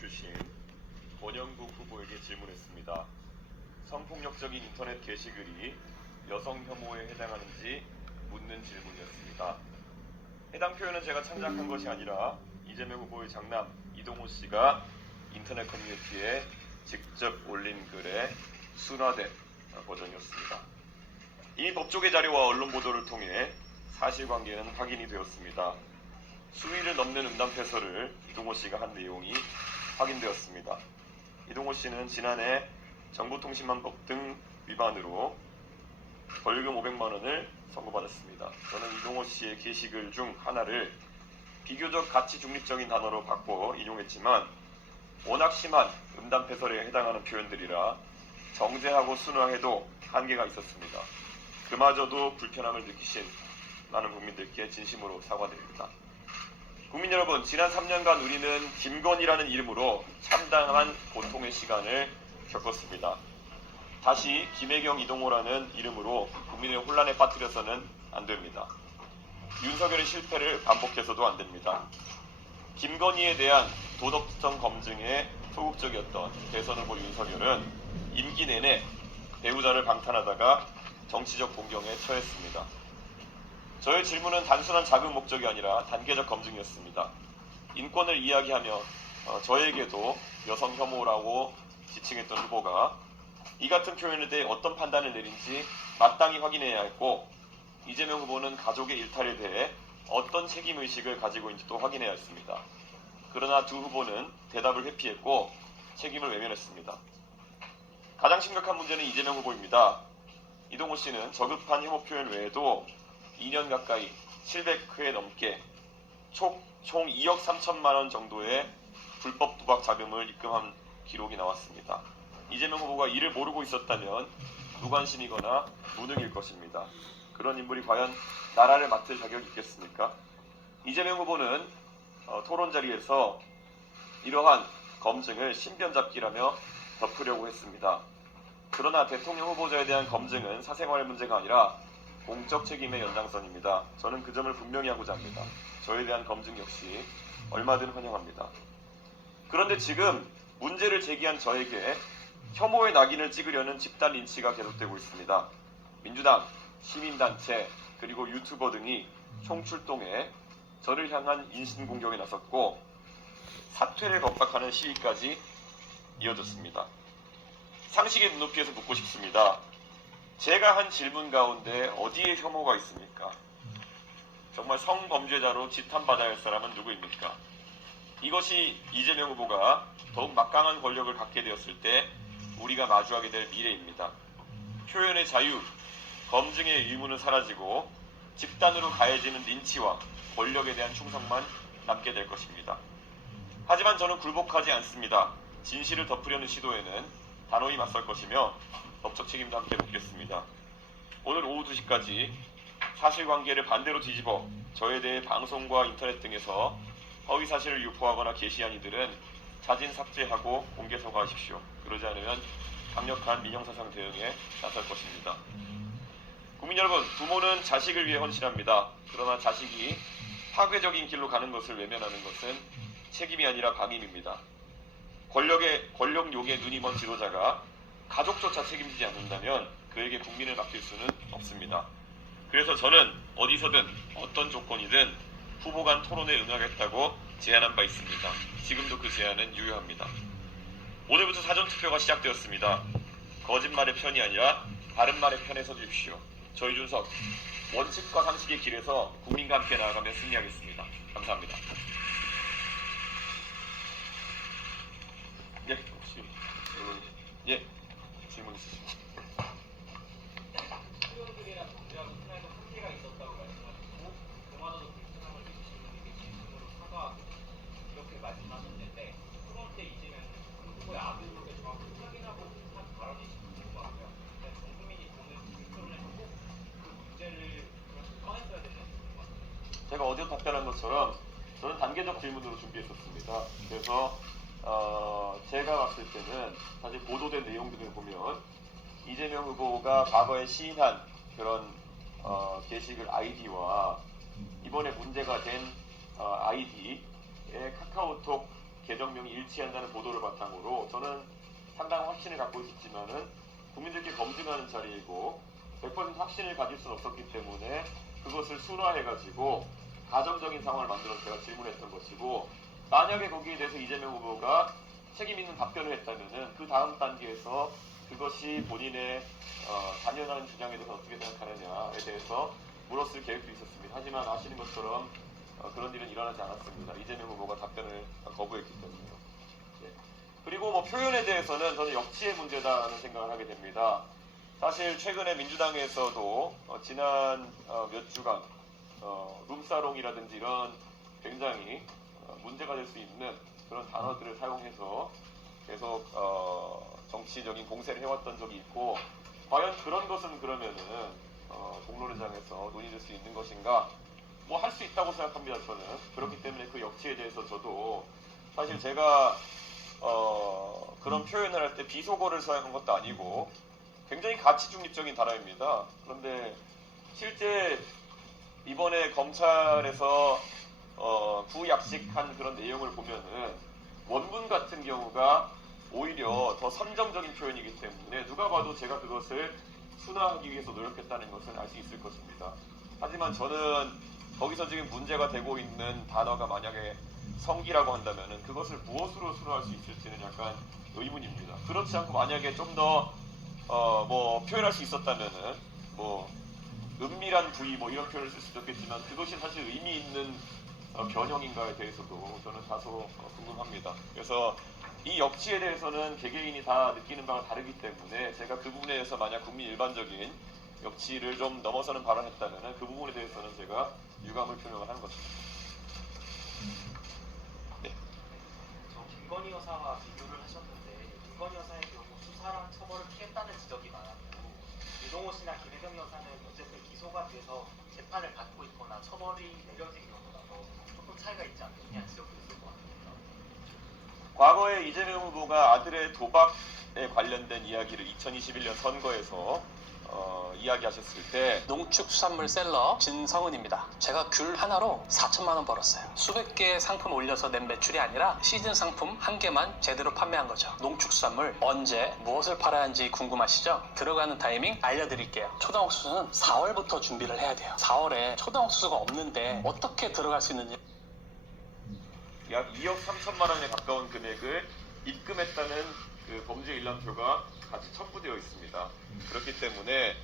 출신 권영국 후보에게 질문했습니다. 성폭력적인 인터넷 게시글이 여성 혐오에 해당하는지 묻는 질문이었습니다. 해당 표현은 제가 창작한 것이 아니라 이재명 후보의 장남 이동호 씨가 인터넷 커뮤니티에 직접 올린 글의 순화된 버전이었습니다. 이미 법조계 자료와 언론 보도를 통해 사실관계는 확인이 되었습니다. 수위를 넘는 음담패설을 이동호 씨가 한 내용이 확인되었습니다. 이동호 씨는 지난해 정보통신망법 등 위반으로 벌금 500만 원을 선고받았습니다. 저는 이동호 씨의 게시글 중 하나를 비교적 가치 중립적인 단어로 바꿔 인용했지만 워낙 심한 음담패설에 해당하는 표현들이라 정제하고 순화해도 한계가 있었습니다. 그마저도 불편함을 느끼신 많은 국민들께 진심으로 사과드립니다. 국민 여러분, 지난 3년간 우리는 김건희라는 이름으로 참담한 고통의 시간을 겪었습니다. 다시 김혜경, 이동호라는 이름으로 국민을 혼란에 빠뜨려서는 안 됩니다. 윤석열의 실패를 반복해서도 안 됩니다. 김건희에 대한 도덕성 검증에 소극적이었던 대선 후보 윤석열은 임기 내내 배우자를 방탄하다가 정치적 공경에 처했습니다. 저의 질문은 단순한 자금 목적이 아니라 단계적 검증이었습니다. 인권을 이야기하며 저에게도 여성 혐오라고 지칭했던 후보가 이 같은 표현에 대해 어떤 판단을 내린지 마땅히 확인해야 했고, 이재명 후보는 가족의 일탈에 대해 어떤 책임의식을 가지고 있는지 또 확인해야 했습니다. 그러나 두 후보는 대답을 회피했고 책임을 외면했습니다. 가장 심각한 문제는 이재명 후보입니다. 이동호 씨는 저급한 혐오 표현 외에도 2년 가까이 700회 넘게 총 2억 3천만 원 정도의 불법 도박 자금을 입금한 기록이 나왔습니다. 이재명 후보가 이를 모르고 있었다면 무관심이거나 무능일 것입니다. 그런 인물이 과연 나라를 맡을 자격이 있겠습니까? 이재명 후보는 토론 자리에서 이러한 검증을 신변잡기라며 덮으려고 했습니다. 그러나 대통령 후보자에 대한 검증은 사생활 문제가 아니라 공적 책임의 연장선입니다. 저는 그 점을 분명히 하고자 합니다. 저에 대한 검증 역시 얼마든 환영합니다. 그런데 지금 문제를 제기한 저에게 혐오의 낙인을 찍으려는 집단 린치가 계속되고 있습니다. 민주당, 시민단체, 그리고 유튜버 등이 총출동해 저를 향한 인신공격에 나섰고 사퇴를 겁박하는 시위까지 이어졌습니다. 상식의 눈높이에서 묻고 싶습니다. 제가 한 질문 가운데 어디에 혐오가 있습니까? 정말 성범죄자로 지탄받아야 할 사람은 누구입니까? 이것이 이재명 후보가 더욱 막강한 권력을 갖게 되었을 때 우리가 마주하게 될 미래입니다. 표현의 자유, 검증의 의무는 사라지고 집단으로 가해지는 린치와 권력에 대한 충성만 남게 될 것입니다. 하지만 저는 굴복하지 않습니다. 진실을 덮으려는 시도에는 단호히 맞설 것이며 법적 책임도 함께 묻겠습니다. 오늘 오후 2시까지 사실관계를 반대로 뒤집어 저에 대해 방송과 인터넷 등에서 허위사실을 유포하거나 게시한 이들은 자진 삭제하고 공개 사과하십시오. 그러지 않으면 강력한 민형사상 대응에 나설 것입니다. 국민 여러분, 부모는 자식을 위해 헌신합니다. 그러나 자식이 파괴적인 길로 가는 것을 외면하는 것은 책임이 아니라 방임입니다. 권력 욕에 눈이 먼 지도자가 가족조차 책임지지 않는다면 그에게 국민을 맡길 수는 없습니다. 그래서 저는 어디서든 어떤 조건이든 후보 간 토론에 응하겠다고 제안한 바 있습니다. 지금도 그 제안은 유효합니다. 오늘부터 사전투표가 시작되었습니다. 거짓말의 편이 아니라 바른말의 편에 서주십시오. 저희 준석, 원칙과 상식의 길에서 국민과 함께 나아가며 승리하겠습니다. 감사합니다. 예, 혹시 질문 있으십니까? 의원들이랑 동지하고 생활에 한계가 있었다고 말씀하셨고, 그마저도 불편함을 느끼시는 게 진심으로 사과하고 이렇게 말씀하셨는데, 토론 때 이재명 후보의 아들로의 정확히 확인하고 한 발언이신지 궁금하고요. 전 국민이 오늘 토론에서 꼭그 문제를 꺼냈어야 되지 않습니까? 제가 어제 답변한 것처럼 저는 단계적 질문으로 준비했었습니다. 그래서 제가 봤을 때는 사실 보도된 내용들을 보면 이재명 후보가 과거에 시인한 그런 게시글 아이디와 이번에 문제가 된 아이디의 카카오톡 계정명이 일치한다는 보도를 바탕으로 저는 상당한 확신을 갖고 있었지만은 국민들께 검증하는 자리이고 100% 확신을 가질 수는 없었기 때문에 그것을 순화해가지고 가정적인 상황을 만들어서 제가 질문했던 것이고, 만약에 거기에 대해서 이재명 후보가 책임 있는 답변을 했다면은 그 다음 단계에서 그것이 본인의 단연한 주장에 대해서 어떻게 생각하느냐에 대해서 물었을 계획도 있었습니다. 하지만 아시는 것처럼 그런 일은 일어나지 않았습니다. 이재명 후보가 답변을 거부했기 때문에요. 예. 그리고 뭐 표현에 대해서는 저는 역치의 문제다라는 생각을 하게 됩니다. 사실 최근에 민주당에서도 지난 몇 주간 룸사롱이라든지 이런 굉장히 문제가 될 수 있는 그런 단어들을 사용해서 계속 정치적인 공세를 해왔던 적이 있고, 과연 그런 것은 그러면은 공론회장에서 논의될 수 있는 것인가? 뭐 할 수 있다고 생각합니다. 저는 그렇기 때문에 그 역치에 대해서 저도 사실 제가 그런 표현을 할 때 비속어를 사용한 것도 아니고 굉장히 가치 중립적인 단어입니다. 그런데 실제 이번에 검찰에서 구약식한 그런 내용을 보면은 원문 같은 경우가 오히려 더 선정적인 표현이기 때문에 누가 봐도 제가 그것을 순화하기 위해서 노력했다는 것을 알 수 있을 것입니다. 하지만 저는 거기서 지금 문제가 되고 있는 단어가 만약에 성기라고 한다면은 그것을 무엇으로 순화할 수 있을지는 약간 의문입니다. 그렇지 않고 만약에 좀 더 뭐 표현할 수 있었다면은 뭐 은밀한 부위 뭐 이런 표현을 쓸 수도 있겠지만 그것이 사실 의미 있는 변형인가에 대해서도 저는 다소 궁금합니다. 그래서 이 역치에 대해서는 개개인이 다 느끼는 바가 다르기 때문에 제가 그 부분에 대해서 만약 국민 일반적인 역치를 좀 넘어서는 발언했다면 그 부분에 대해서는 제가 유감을 표명을 하는 것입니다. 네. 저 김건희 여사와 비교를 하셨는데 김건희 여사의 경우 수사랑 처벌을 피했다는 지적이 많았고 유동호 씨나 김혜경 여사는 어쨌든 기소가 돼서 재판을 받고 있거나 처벌이 내려진 경우라서 조금 차이가 있지 않느냐 지적도 있을 것 같습니다. 과거에 이재명 후보가 아들의 도박에 관련된 이야기를 2021년 선거에서 이야기하셨을 때 농축 수산물 셀러 진성은입니다. 제가 귤 하나로 4천만 원 벌었어요. 수백 개의 상품 올려서 낸 매출이 아니라 시즌 상품 한 개만 제대로 판매한 거죠. 농축 수산물 언제 무엇을 팔아야 하는지 궁금하시죠? 들어가는 타이밍 알려드릴게요. 초당옥수수는 4월부터 준비를 해야 돼요. 4월에 초당옥수수가 없는데 어떻게 들어갈 수 있는지. 약 2억 3천만 원에 가까운 금액을 입금했다는 그 범죄 일람표가 같이 첨부되어 있습니다. 그렇기 때문에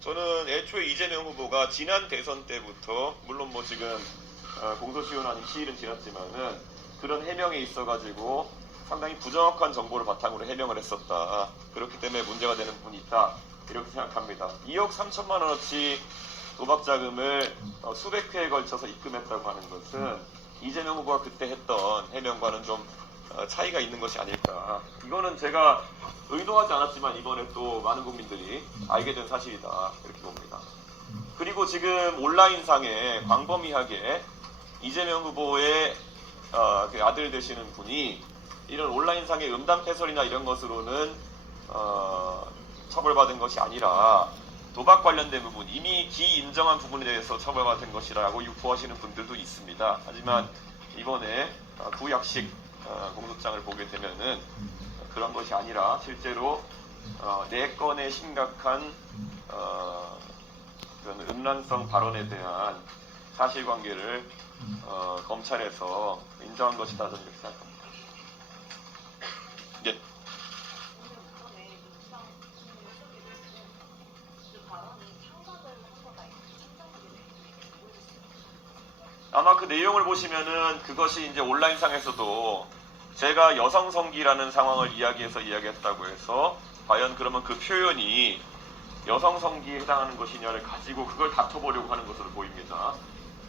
저는 애초에 이재명 후보가 지난 대선 때부터 물론 뭐 지금 공소시효는 아닌 시일은 지났지만은 그런 해명에 있어가지고 상당히 부정확한 정보를 바탕으로 해명을 했었다. 그렇기 때문에 문제가 되는 부분이 있다. 이렇게 생각합니다. 2억 3천만 원어치 도박 자금을 수백 회에 걸쳐서 입금했다고 하는 것은 이재명 후보가 그때 했던 해명과는 좀 차이가 있는 것이 아닐까. 이거는 제가 의도하지 않았지만 이번에 또 많은 국민들이 알게 된 사실이다. 이렇게 봅니다. 그리고 지금 온라인상에 광범위하게 이재명 후보의 그 아들 되시는 분이 이런 온라인상의 음담패설이나 이런 것으로는 처벌받은 것이 아니라 도박 관련된 부분, 이미 기인정한 부분에 대해서 처벌받은 것이라고 유포하시는 분들도 있습니다. 하지만 이번에 구약식 공소장을 보게 되면은 그런 것이 아니라 실제로 4건의 심각한 그런 음란성 발언에 대한 사실관계를 검찰에서 인정한 것이다 저는 이렇게 생각합니다. 예. 아마 그 내용을 보시면은 그것이 이제 온라인상에서도 제가 여성성기라는 상황을 이야기해서 이야기했다고 해서 과연 그러면 그 표현이 여성성기에 해당하는 것이냐를 가지고 그걸 다퉈보려고 하는 것으로 보입니다.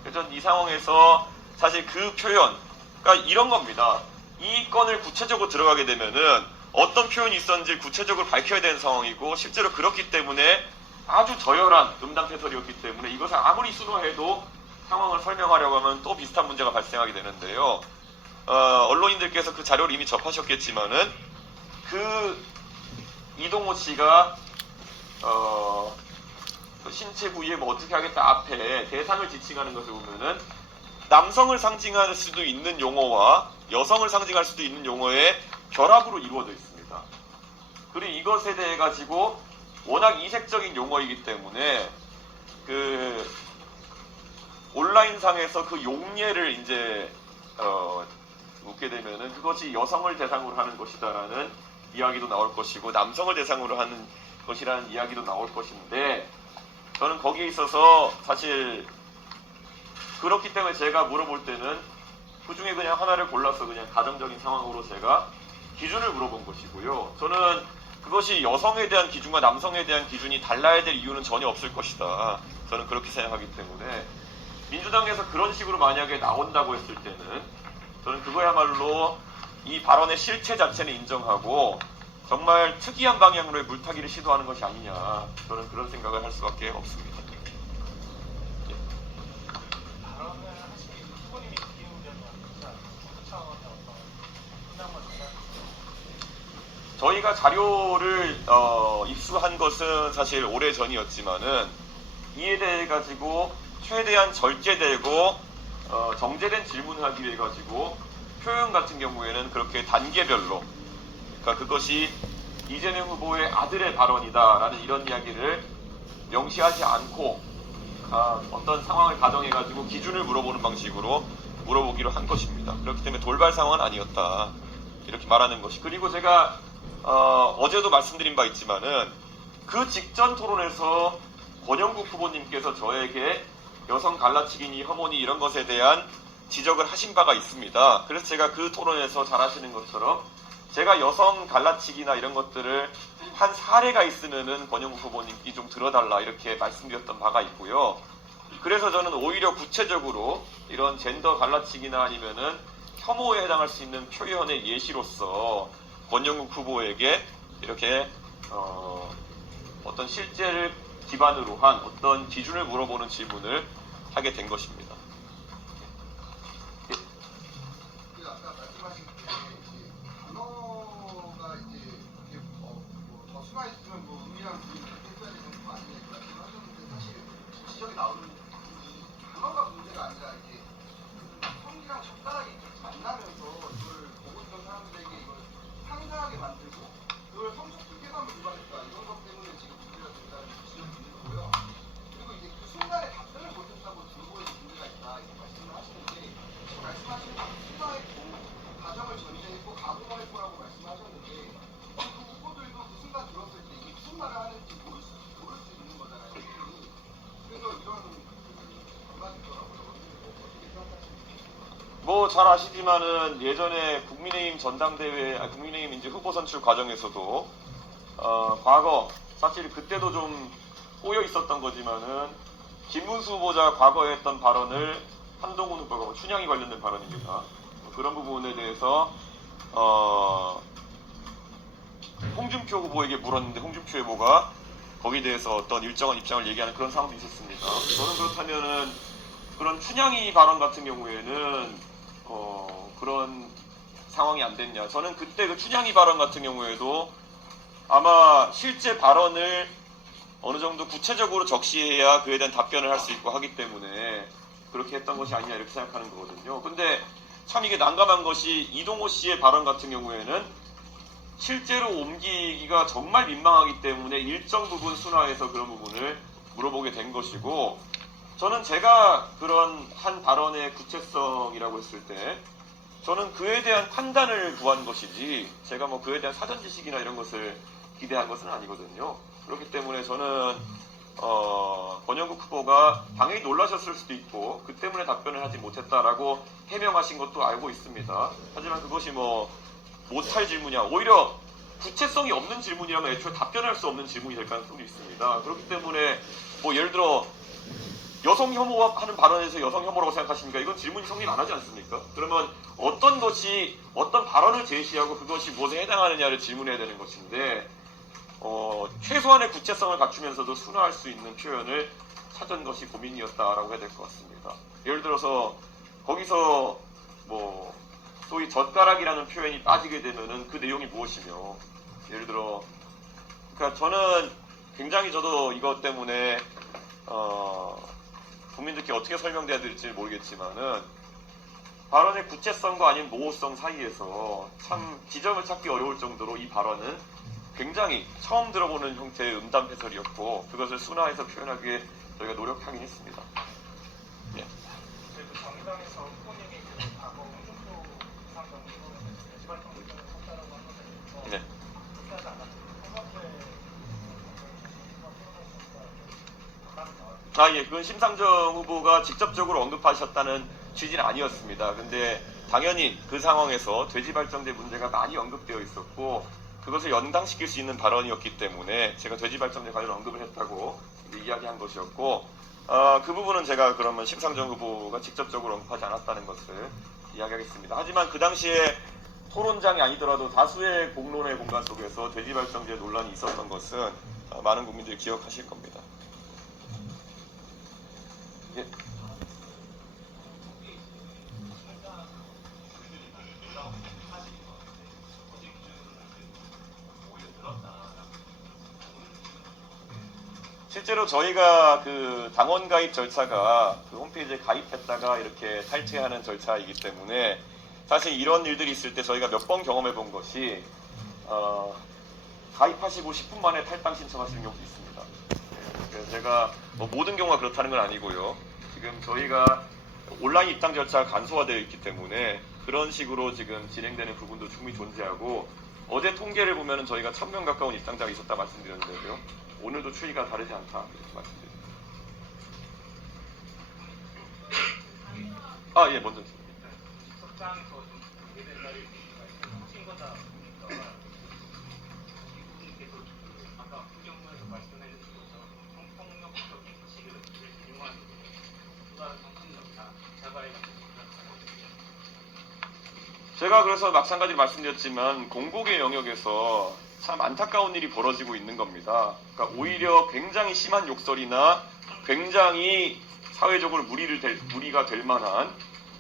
그래서 이 상황에서 사실 그 표현, 그러니까 이런 겁니다. 이 건을 구체적으로 들어가게 되면은 어떤 표현이 있었는지 구체적으로 밝혀야 되는 상황이고 실제로 그렇기 때문에 아주 저열한 음담패설이었기 때문에 이것을 아무리 순화해도 상황을 설명하려고 하면 또 비슷한 문제가 발생하게 되는데요. 언론인들께서 그 자료를 이미 접하셨겠지만은 그 이동호 씨가 그 신체 부위에 뭐 어떻게 하겠다 앞에 대상을 지칭하는 것을 보면은 남성을 상징할 수도 있는 용어와 여성을 상징할 수도 있는 용어의 결합으로 이루어져 있습니다. 그리고 이것에 대해 가지고 워낙 이색적인 용어이기 때문에 그 온라인상에서 그 용례를 이제 묻게 되면은 그것이 여성을 대상으로 하는 것이다라는 이야기도 나올 것이고 남성을 대상으로 하는 것이라는 이야기도 나올 것인데 저는 거기에 있어서 사실 그렇기 때문에 제가 물어볼 때는 그 중에 그냥 하나를 골라서 그냥 가정적인 상황으로 제가 기준을 물어본 것이고요. 저는 그것이 여성에 대한 기준과 남성에 대한 기준이 달라야 될 이유는 전혀 없을 것이다. 저는 그렇게 생각하기 때문에 민주당에서 그런 식으로 만약에 나온다고 했을 때는 저는 그거야말로 이 발언의 실체 자체는 인정하고 정말 특이한 방향으로의 물타기를 시도하는 것이 아니냐. 저는 그런 생각을 할 수밖에 없습니다. 발언을 하신 후보님이 기울려면 정부 차원의 어떤 분당만 저희가 자료를 입수한 것은 사실 오래 전이었지만은 이에 대해 가지고 최대한 절제되고 정제된 질문을 하기 위해 가지고 표현 같은 경우에는 그렇게 단계별로 그러니까 그것이 이재명 후보의 아들의 발언이다라는 이런 이야기를 명시하지 않고 어떤 상황을 가정해 가지고 기준을 물어보는 방식으로 물어보기로 한 것입니다. 그렇기 때문에 돌발 상황은 아니었다 이렇게 말하는 것이. 그리고 제가 어제도 말씀드린 바 있지만은 그 직전 토론에서 권영국 후보님께서 저에게 여성 갈라치기니 혐오니 이런 것에 대한 지적을 하신 바가 있습니다. 그래서 제가 그 토론에서 잘 아시는 것처럼 제가 여성 갈라치기나 이런 것들을 한 사례가 있으면은 권영국 후보님께 좀 들어달라 이렇게 말씀드렸던 바가 있고요. 그래서 저는 오히려 구체적으로 이런 젠더 갈라치기나 아니면은 혐오에 해당할 수 있는 표현의 예시로서 권영국 후보에게 이렇게 어떤 실제를 기반으로 한 어떤 기준을 물어보는 질문을 하게 된 것입니다. 그 아까 말씀하신 게 단어가 이제 더 순화 있으면 뭐 의미랑 분위기 해줘야 되는 거 아니냐 이렇게 말씀하셨는데 사실 지적이 나오는 부분이 단어가 문제가 아니라 이제 성이랑 적당하게 만나면서 이걸 보고 있던 사람들에게 이걸 상상하게 만들고 그걸 성적 불쾌감을 유발했다 이런 것 때문에 지금 문제가 된다는 지적이 있는 거고요. 그리고 이제 그 순간에 답변을 못했다고 들고에서 문제가 있다 이렇게 말씀을 하시는데 말씀하신 순화했고 가정을 전제했고 가공을 했고라고 말씀하셨는데 그 후보들도 그 순간 들었을 때 이게 무슨 말을 하는지 모를 수 있는 거잖아요. 그래서 이런 반박이 있더라고요. 어떻게 생각하십니까? 뭐 잘 아시지만은 예전에 국민의힘 전당대회, 국민의힘 이제 후보 선출 과정에서도 과거 사실 그때도 좀 꼬여 있었던 거지만은 김문수 후보자 과거에 했던 발언을 한동훈 후보가 춘향이 관련된 발언입니다. 그런 부분에 대해서 홍준표 후보에게 물었는데 홍준표 후보가 거기에 대해서 어떤 일정한 입장을 얘기하는 그런 상황도 있었습니다. 저는 그렇다면은 그런 춘향이 발언 같은 경우에는 그런 상황이 안 됐냐. 저는 그때 그 춘향이 발언 같은 경우에도 아마 실제 발언을 어느 정도 구체적으로 적시해야 그에 대한 답변을 할 수 있고 하기 때문에 그렇게 했던 것이 아니냐 이렇게 생각하는 거거든요. 근데 참 이게 난감한 것이 이동호 씨의 발언 같은 경우에는 실제로 옮기기가 정말 민망하기 때문에 일정 부분 순화해서 그런 부분을 물어보게 된 것이고 저는 제가 그런 한 발언의 구체성이라고 했을 때 저는 그에 대한 판단을 구한 것이지 제가 뭐 그에 대한 사전 지식이나 이런 것을 기대한 것은 아니거든요. 그렇기 때문에 저는 권영국 후보가 당연히 놀라셨을 수도 있고 그 때문에 답변을 하지 못했다라고 해명하신 것도 알고 있습니다. 하지만 그것이 뭐 못할 질문이야. 오히려 구체성이 없는 질문이라면 애초에 답변할 수 없는 질문이 될 가능성도 있습니다. 그렇기 때문에 뭐 예를 들어 여성 혐오하는 발언에서 여성 혐오라고 생각하십니까? 이건 질문이 성립 안 하지 않습니까? 그러면 어떤 것이 어떤 발언을 제시하고 그것이 무엇에 해당하느냐를 질문해야 되는 것인데 최소한의 구체성을 갖추면서도 순화할 수 있는 표현을 찾은 것이 고민이었다라고 해야 될 것 같습니다. 예를 들어서 거기서 뭐 소위 젓가락이라는 표현이 빠지게 되면은 그 내용이 무엇이며 예를 들어 그러니까 저는 굉장히 저도 이것 때문에 국민들께 어떻게 설명돼야 될지 모르겠지만은 발언의 구체성과 아닌 모호성 사이에서 참 지점을 찾기 어려울 정도로 이 발언은 굉장히 처음 들어보는 형태의 음담 해설이었고 그것을 순화해서 표현하기에 저희가 노력하긴 했습니다. 예. 그리고 정의당에서 후보님이 과거 홍준표 부상 정도는 돼지발전 의견을 썼다라고 한 것에 대해서 네. 그렇게 하지 않았는데 통합회 예, 그건 심상정 후보가 직접적으로 언급하셨다는 취지는 아니었습니다. 근데 당연히 그 상황에서 돼지발전제 문제가 많이 언급되어 있었고 그것을 연당시킬 수 있는 발언이었기 때문에 제가 돼지발전제 관련 언급을 했다고 이야기한 것이었고 그 부분은 제가 그러면 심상정 후보가 직접적으로 언급하지 않았다는 것을 이야기하겠습니다. 하지만 그 당시에 토론장이 아니더라도 다수의 공론의 공간 속에서 돼지발전제 논란이 있었던 것은 많은 국민들이 기억하실 겁니다. 예. 실제로 저희가 그 당원 가입 절차가 그 홈페이지에 가입했다가 이렇게 탈퇴하는 절차이기 때문에 사실 이런 일들이 있을 때 저희가 몇 번 경험해 본 것이 가입하시고 10분 만에 탈당 신청하시는 경우도 있습니다. 그래서 제가 뭐 모든 경우가 그렇다는 건 아니고요. 지금 저희가 온라인 입당 절차가 간소화되어 있기 때문에 그런 식으로 지금 진행되는 부분도 충분히 존재하고 어제 통계를 보면은 저희가 1000명 가까운 입당자가 있었다 말씀드렸는데요. 오늘도 추이가 다르지 않다 이렇게 말씀드립니다. 예, 먼저. 석장에서 좀 공개된 자리에 하신 거다 보니까 이분께서 아까 후경문에서 말씀해 주신 것처럼 성폭력적인 지식을 이용하는 또 다른 성폭력이나 자가의 제가 그래서 마찬가지로 말씀드렸지만 공공의 영역에서 참 안타까운 일이 벌어지고 있는 겁니다. 그러니까 오히려 굉장히 심한 욕설이나 굉장히 사회적으로 무리가 될 만한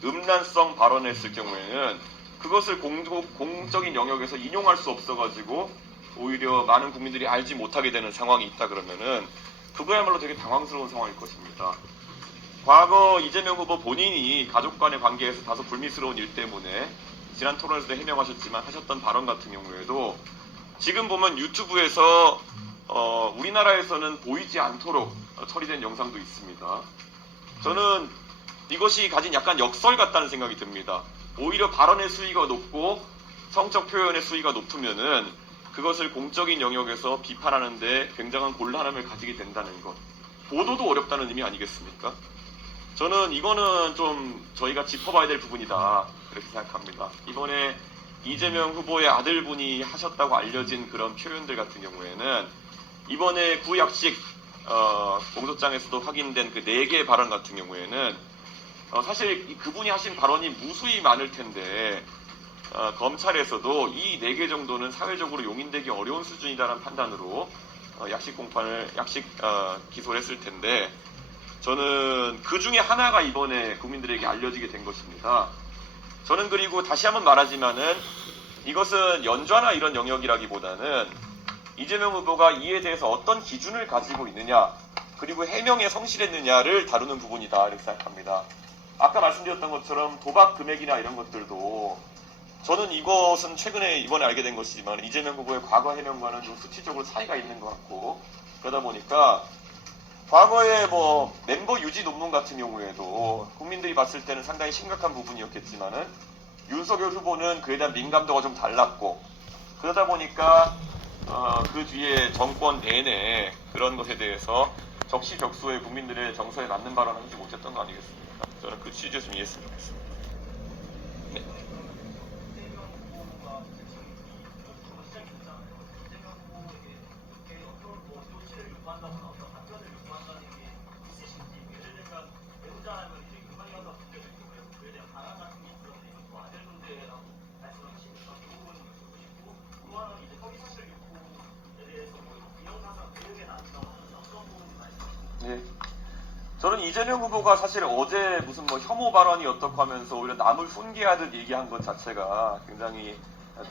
음란성 발언을 했을 경우에는 그것을 공적인 영역에서 인용할 수 없어가지고 오히려 많은 국민들이 알지 못하게 되는 상황이 있다 그러면은 그거야말로 되게 당황스러운 상황일 것입니다. 과거 이재명 후보 본인이 가족 간의 관계에서 다소 불미스러운 일 때문에 지난 토론에서도 해명하셨지만 하셨던 발언 같은 경우에도 지금 보면 유튜브에서 우리나라에서는 보이지 않도록 처리된 영상도 있습니다. 저는 이것이 가진 약간 역설 같다는 생각이 듭니다. 오히려 발언의 수위가 높고 성적 표현의 수위가 높으면은 그것을 공적인 영역에서 비판하는데 굉장한 곤란함을 가지게 된다는 것. 보도도 어렵다는 의미 아니겠습니까? 저는 이거는 좀 저희가 짚어봐야 될 부분이다 그렇게 생각합니다. 이번에 이재명 후보의 아들분이 하셨다고 알려진 그런 표현들 같은 경우에는 이번에 구약식 공소장에서도 확인된 그 4개의 발언 같은 경우에는 사실 그분이 하신 발언이 무수히 많을 텐데 검찰에서도 이 4개 정도는 사회적으로 용인되기 어려운 수준이다라는 판단으로 약식 기소를 했을 텐데 저는 그 중에 하나가 이번에 국민들에게 알려지게 된 것입니다. 저는 그리고 다시 한번 말하지만은 이것은 연좌나 이런 영역이라기보다는 이재명 후보가 이에 대해서 어떤 기준을 가지고 있느냐 그리고 해명에 성실했느냐를 다루는 부분이다 이렇게 생각합니다. 아까 말씀드렸던 것처럼 도박 금액이나 이런 것들도 저는 이것은 최근에 이번에 알게 된 것이지만 이재명 후보의 과거 해명과는 좀 수치적으로 차이가 있는 것 같고 그러다 보니까 과거에 뭐 멤버 유지 논문 같은 경우에도 국민들이 봤을 때는 상당히 심각한 부분이었겠지만은 윤석열 후보는 그에 대한 민감도가 좀 달랐고 그러다 보니까 그 뒤에 정권 내내 그런 것에 대해서 적시적소의 국민들의 정서에 맞는 발언을 하지 못했던 거 아니겠습니까? 저는 그 취지를 좀 이해했으면 좋겠습니다. 네. 네. 저는 이재명 후보가 사실 어제 무슨 뭐 혐오 발언이 어떻고 하면서 오히려 남을 훈계하듯 얘기한 것 자체가 굉장히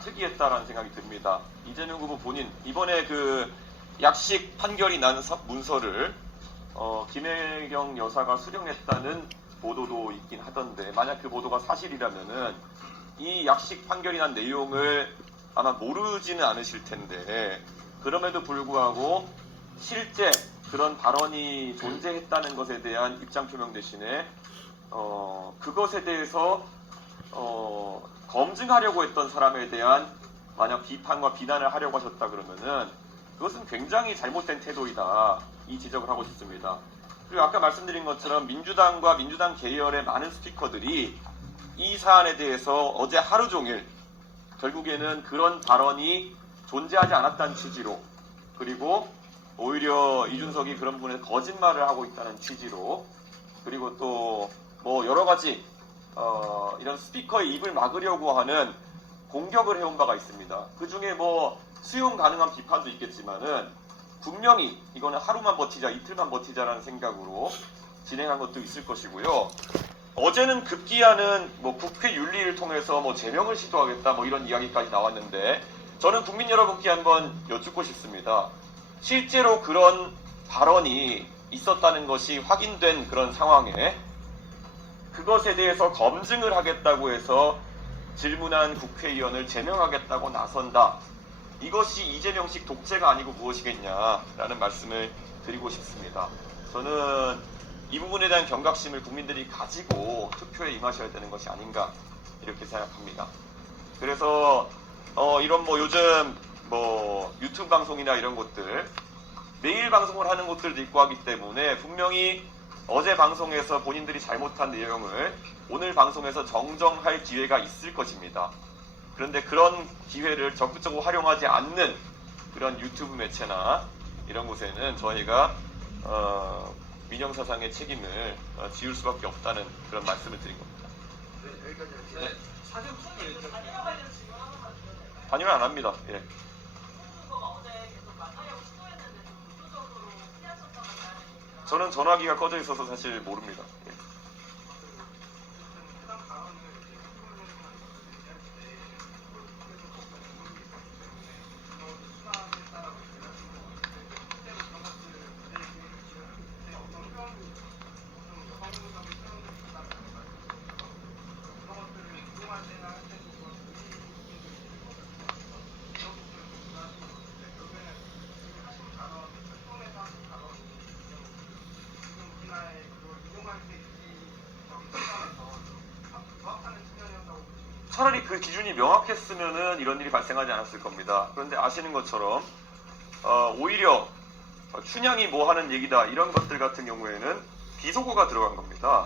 특이했다라는 생각이 듭니다. 이재명 후보 본인 이번에 그 약식 판결이 난 문서를 김혜경 여사가 수령했다는 보도도 있긴 하던데 만약 그 보도가 사실이라면은 이 약식 판결이 난 내용을 아마 모르지는 않으실 텐데 그럼에도 불구하고 실제 그런 발언이 존재했다는 것에 대한 입장 표명 대신에 그것에 대해서 검증하려고 했던 사람에 대한 만약 비판과 비난을 하려고 하셨다 그러면은 그것은 굉장히 잘못된 태도이다 이 지적을 하고 싶습니다. 그리고 아까 말씀드린 것처럼 민주당과 민주당 계열의 많은 스피커들이 이 사안에 대해서 어제 하루 종일 결국에는 그런 발언이 존재하지 않았다는 취지로 그리고 오히려 이준석이 그런 부분에 거짓말을 하고 있다는 취지로 그리고 또 뭐 여러 가지 이런 스피커의 입을 막으려고 하는 공격을 해온 바가 있습니다. 그 중에 뭐 수용 가능한 비판도 있겠지만은 분명히 이거는 하루만 버티자, 이틀만 버티자라는 생각으로 진행한 것도 있을 것이고요. 어제는 급기야는 뭐 국회 윤리를 통해서 뭐 제명을 시도하겠다 뭐 이런 이야기까지 나왔는데 저는 국민 여러분께 한번 여쭙고 싶습니다. 실제로 그런 발언이 있었다는 것이 확인된 그런 상황에 그것에 대해서 검증을 하겠다고 해서 질문한 국회의원을 제명하겠다고 나선다. 이것이 이재명식 독재가 아니고 무엇이겠냐라는 말씀을 드리고 싶습니다. 저는 이 부분에 대한 경각심을 국민들이 가지고 투표에 임하셔야 되는 것이 아닌가 이렇게 생각합니다. 그래서 이런 뭐 요즘 뭐 유튜브 방송이나 이런 곳들 매일 방송을 하는 곳들도 있고 하기 때문에 분명히 어제 방송에서 본인들이 잘못한 내용을 오늘 방송에서 정정할 기회가 있을 것입니다. 그런데 그런 기회를 적극적으로 활용하지 않는 그런 유튜브 매체나 이런 곳에는 저희가 민영사상의 책임을 지울 수밖에 없다는 그런 말씀을 드린 겁니다. 네, 여기까지 할게요. 사전 투표 일정 단일화 안 합니다. 예. 저는 전화기가 꺼져 있어서 사실 모릅니다. 예. 차라리 그 기준이 명확했으면은 이런 일이 발생하지 않았을 겁니다. 그런데 아시는 것처럼 오히려 춘향이 뭐 하는 얘기다 이런 것들 같은 경우에는 비속어가 들어간 겁니다.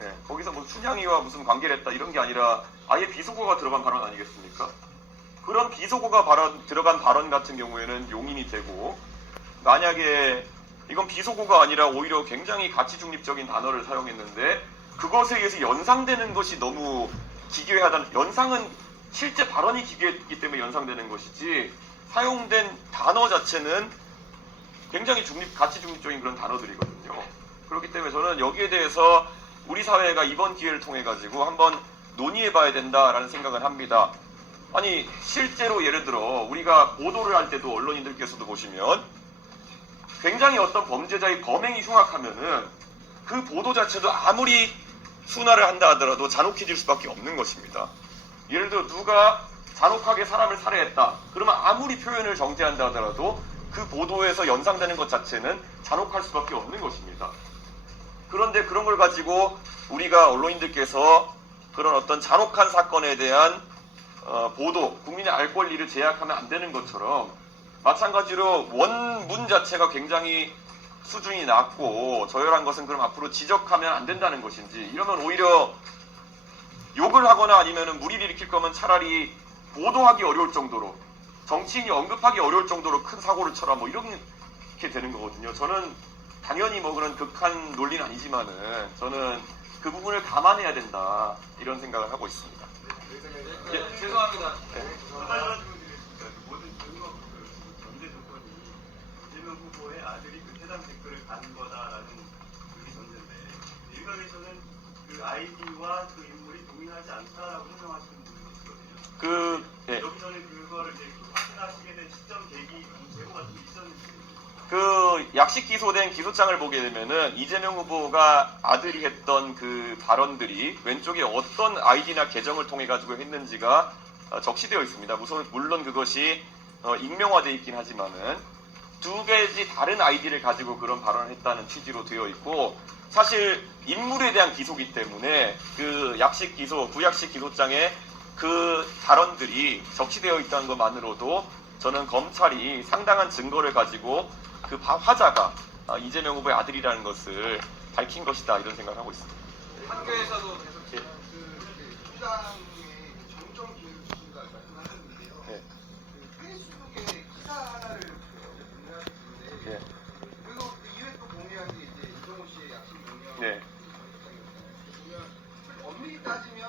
예, 거기서 뭐 춘향이와 무슨 관계를 했다 이런 게 아니라 아예 비속어가 들어간 발언 아니겠습니까? 그런 비속어가 들어간 발언 같은 경우에는 용인이 되고 만약에 이건 비속어가 아니라 오히려 굉장히 가치 중립적인 단어를 사용했는데 그것에 의해서 연상되는 것이 너무 기괴하다는 연상은 실제 발언이 기괴했기 때문에 연상되는 것이지 사용된 단어 자체는 굉장히 가치 중립적인 그런 단어들이거든요. 그렇기 때문에 저는 여기에 대해서 우리 사회가 이번 기회를 통해 가지고 한번 논의해 봐야 된다라는 생각을 합니다. 아니 실제로 예를 들어 우리가 보도를 할 때도 언론인들께서도 보시면 굉장히 어떤 범죄자의 범행이 흉악하면은 그 보도 자체도 아무리 순화를 한다 하더라도 잔혹해질 수밖에 없는 것입니다. 예를 들어 누가 잔혹하게 사람을 살해했다. 그러면 아무리 표현을 정제한다 하더라도 그 보도에서 연상되는 것 자체는 잔혹할 수밖에 없는 것입니다. 그런데 그런 걸 가지고 우리가 언론인들께서 그런 어떤 잔혹한 사건에 대한 보도, 국민의 알 권리를 제약하면 안 되는 것처럼 마찬가지로 원문 자체가 굉장히 수준이 낮고 저열한 것은 그럼 앞으로 지적하면 안 된다는 것인지 이러면 오히려 욕을 하거나 아니면 무리를 일으킬 거면 차라리 보도하기 어려울 정도로 정치인이 언급하기 어려울 정도로 큰 사고를 쳐라 뭐 이렇게 되는 거거든요. 저는 당연히 뭐 그런 극한 논리는 아니지만은 저는 그 부분을 감안해야 된다 이런 생각을 하고 있습니다. 예, 죄송합니다. 모든 전국 전제 조건이 이재명 후보의 아들이 그 해당 댓글을 단 거다라는 그게 전제인데 일각에서는 그 아이디와 그 인물이 동일하지 않다라고 설명하시는 분들이 있거든요. 예. 여기서는 그거를 이제 확인하시게 된 시점 계기 제보 같은 게 있었는지. 그 약식 기소된 기소장을 보게 되면은 이재명 후보가 아들이 했던 그 발언들이 왼쪽에 어떤 아이디나 계정을 통해 가지고 했는지가 적시되어 있습니다. 물론 그것이 익명화되어 있긴 하지만은 두 개지 다른 아이디를 가지고 그런 발언을 했다는 취지로 되어 있고, 사실 인물에 대한 기소기 때문에 그 약식 기소, 구약식 기소장에 그 발언들이 적시되어 있다는 것만으로도 저는 검찰이 상당한 증거를 가지고 그 화자가 이재명 후보의 아들이라는 것을 밝힌 것이다, 이런 생각을 하고 있습니다. 학교에서도 계속 예. 민주당의 정정 기획 주신다 말씀하셨는데요. 예. 그 페이스북에 기사 하나를 어제 공유하셨는데, 예. 그리고 그 이후에 또 공유한 게 이제 이정호 씨의 약식 명령. 네. 보면 엄밀히 따지면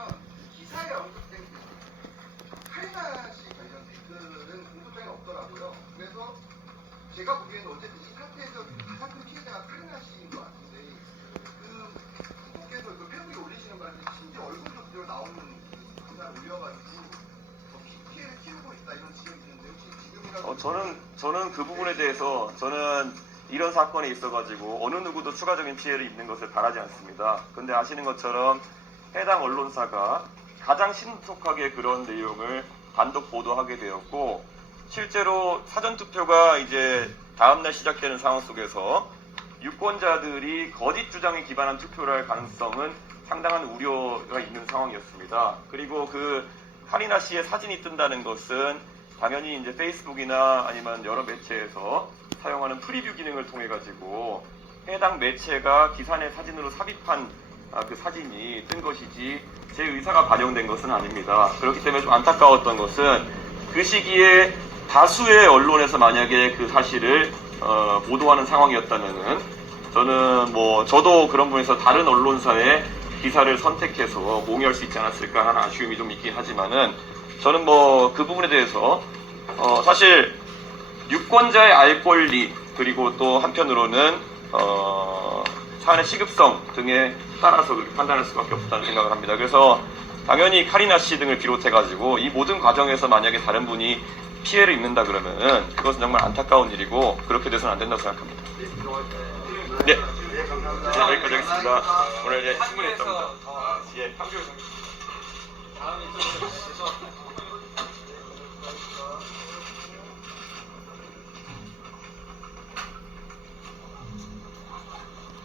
기사에 언급된 그 카리나 씨 관련 댓글은 공소장에 없더라고요. 그래서 제가 보기에는 어쨌든 이 사태에서 가장 큰 피해자가 카리나 씨인 것 같은데, 그 후보께서 그 페이스북에 올리시는 바람에 심지어 얼굴도 그대로 나오는 영상을 올려가지고 더 피해를 키우고 있다, 이런 지적이 있는데, 혹시 지금이라도 저는 그 부분에 대해서 저는 이런 사건에 있어가지고 어느 누구도 추가적인 피해를 입는 것을 바라지 않습니다. 근데 아시는 것처럼 해당 언론사가 가장 신속하게 그런 내용을 단독 보도하게 되었고, 실제로 사전투표가 이제 다음날 시작되는 상황 속에서 유권자들이 거짓 주장에 기반한 투표를 할 가능성은 상당한 우려가 있는 상황이었습니다. 그리고 그 카리나 씨의 사진이 뜬다는 것은 당연히 이제 페이스북이나 아니면 여러 매체에서 사용하는 프리뷰 기능을 통해 가지고 해당 매체가 기사 내 사진으로 삽입한 그 사진이 뜬 것이지 제 의사가 반영된 것은 아닙니다. 그렇기 때문에 좀 안타까웠던 것은 그 시기에 다수의 언론에서 만약에 그 사실을 보도하는 상황이었다면은 저는 저도 그런 부분에서 다른 언론사의 기사를 선택해서 공유할 수 있지 않았을까 하는 아쉬움이 좀 있긴 하지만은, 저는 그 부분에 대해서 사실 유권자의 알 권리, 그리고 또 한편으로는 사안의 시급성 등에 따라서 그렇게 판단할 수밖에 없다는 생각을 합니다. 그래서 당연히 카리나 씨 등을 비롯해가지고 이 모든 과정에서 만약에 다른 분이 피해를 입는다 그러면은 그것은 정말 안타까운 일이고, 그렇게 돼서는 안 된다고 생각합니다. 네, 여기까지 하겠습니다. 오늘 충분히 했습니다. 예, 다음에